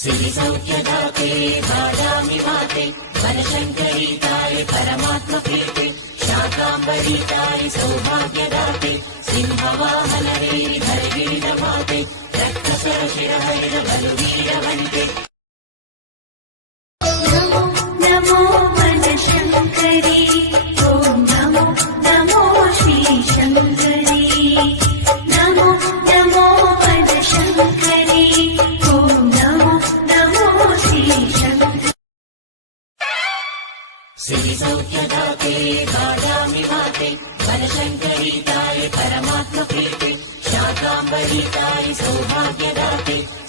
सिरि सौख्यदाते बादामि माते वनशङ्करीताय परमात्मप्रीते शाकाम्बरीताय सौभाग्यदाते सिंहवाहनरेरि धरगिरिदमाते रक्तसरशिरहरिर बलुवीरवन्ते